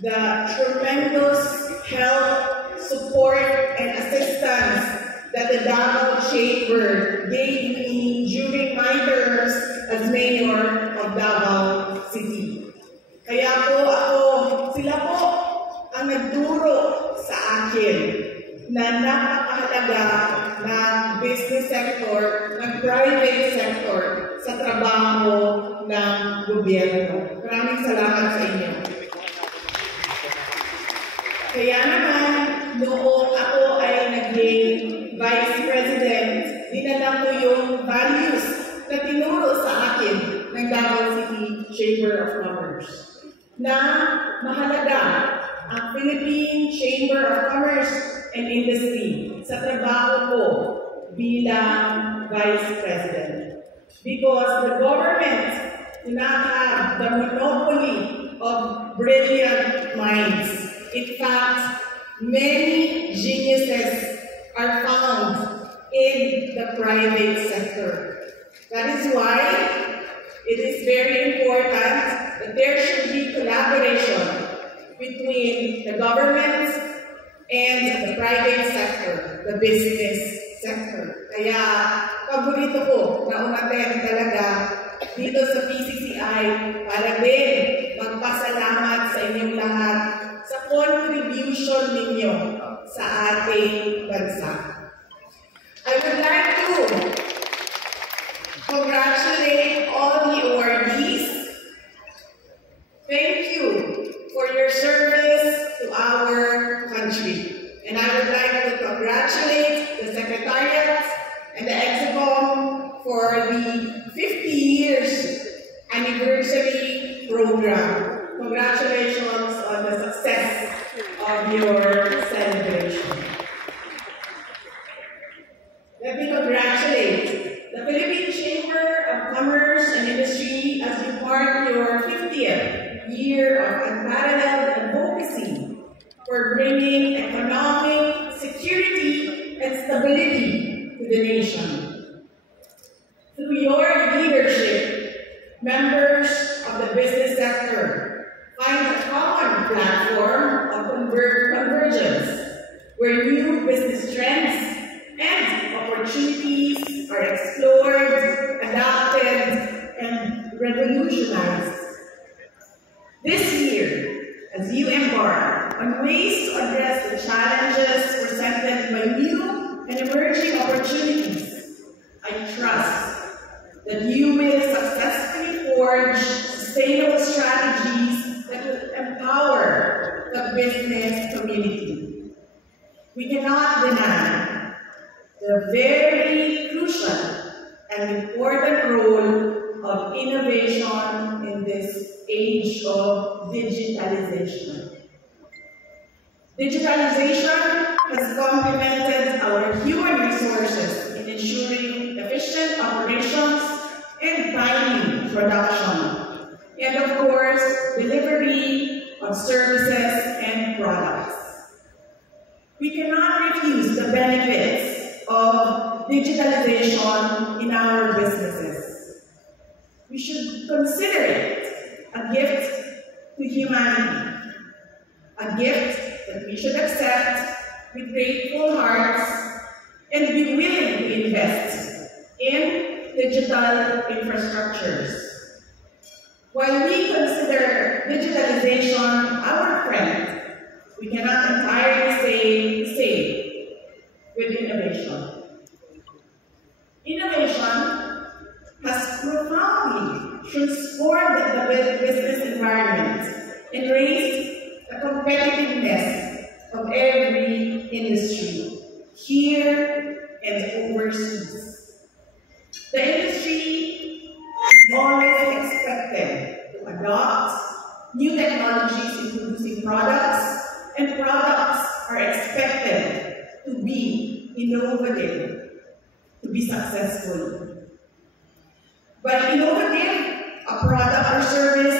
the tremendous help, support, and assistance that the Davao Chamber gave me during my terms as Mayor of Davao City. Kaya sila po ang nagturo sa akin na napakahalaga ng business sector, ng private sector sa trabaho ng gobyerno. Maraming salamat sa inyo. Kaya naman, noong ako ay naging Vice President, dinala ko yung values na tinuro sa akin ng Davao City Chamber of Commerce na mahalaga ang Philippine Chamber of Commerce and Industry sa trabaho ko bilang Vice President. Because the government do not have the monopoly of brilliant minds. In fact, many geniuses are found in the private sector. That is why it is very important that there should be collaboration between the government and the private sector, the business sector. Kaya, paborito ko na umaten talaga dito sa PCCI para din magpasalamat sa inyong lahat sa contribution ninyo sa ating bansa. I would like to congratulate all the awardees. Thank you for your service to our country. And I would like to congratulate the Secretariat and the EXICOM for the 50 years anniversary program. Congratulations on the success of your celebration. Let me congratulate the Philippine Chamber of Commerce and Industry as you mark your 50th year of unparalleled advocacy for bringing economic security and stability to the nation. Through your leadership, members of the business sector find a common platform of convergence where new business trends and opportunities are explored, adopted, and revolutionized. This year, as you embark on ways to address the challenges presented by new and emerging opportunities, I trust that you will successfully forge sustainable strategies that will empower the business community. We cannot deny the very crucial and important role of innovation in this age of digitalization. Digitalization has complemented our human resources in ensuring efficient operations and timely production, and of course, delivery of services and products. We cannot refuse the benefits of digitalization in our businesses. We should consider it a gift to humanity, a gift that we should accept with grateful hearts and be willing to invest in digital infrastructures. While we consider digitalization our friend, we cannot entirely say the same with innovation. Innovation has profoundly transformed the business environment and raised the competitiveness of every industry, here and overseas. The industry is always expected to adopt new technologies in producing products, and products are expected to be innovative, to be successful. By innovative, a product or service